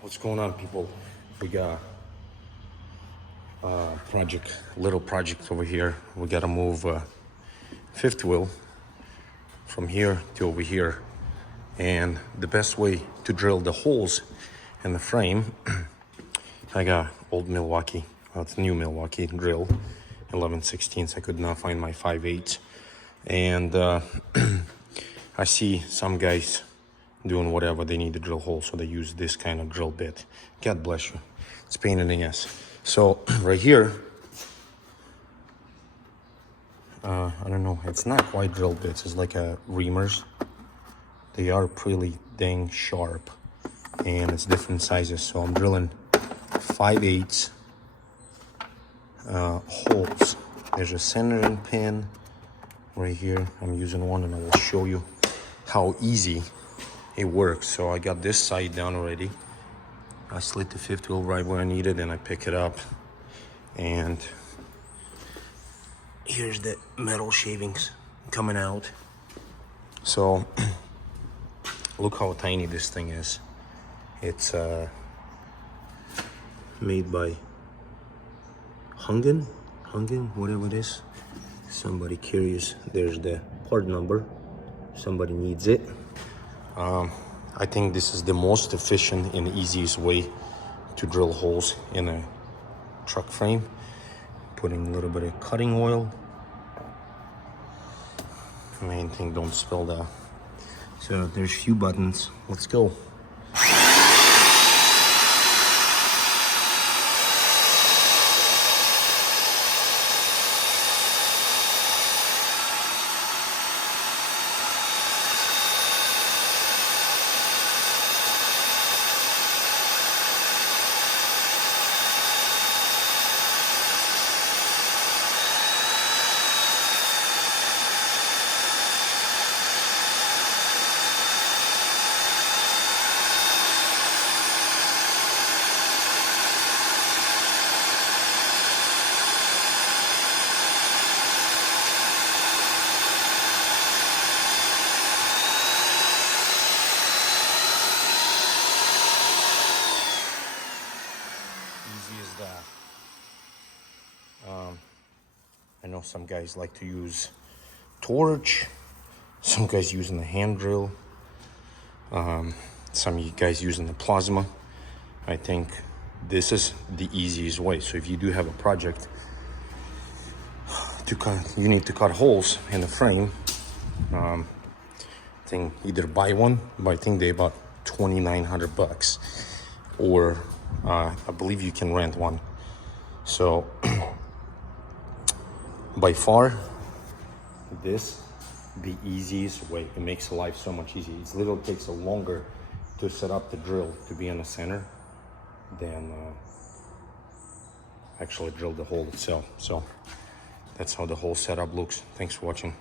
What's going on, people? We got a little project over here. We gotta move fifth wheel from here to over here, and the best way to drill the holes in the frame I got old Milwaukee, well, it's new Milwaukee drill, 11/16. I could not find my 5/8, and I see some guys doing whatever they need to drill holes, so they use this kind of drill bit. God bless you. It's a pain in the ass. So right here, I don't know, it's not quite drill bits, it's like a reamers. They are pretty dang sharp, and it's different sizes. So I'm drilling 5/8 holes. There's a centering pin right here. I'm using one, and I will show you how easy it works. So I got this side down already. I slid the fifth wheel right where I need it, and I pick it up, and here's the metal shavings coming out. So look how tiny this thing is. It's made by Hungen, whatever it is. Somebody curious, there's the part number. Somebody needs it. I think this is the most efficient and easiest way to drill holes in a truck frame. Putting a little bit of cutting oil. Main thing, don't spill that. So there's a few buttons. Let's go. Easy as that. I know some guys like to use torch. Some guys using the hand drill. Some of you guys using the plasma. I think this is the easiest way. So if you do have a project to cut, you need to cut holes in the frame. I think either buy one, but I think they're about $2,900, or I believe you can rent one. So by far, this the easiest way. It makes life so much easier. It literally takes a longer to set up the drill to be in the center than actually drill the hole itself. So that's how the whole setup looks. Thanks for watching.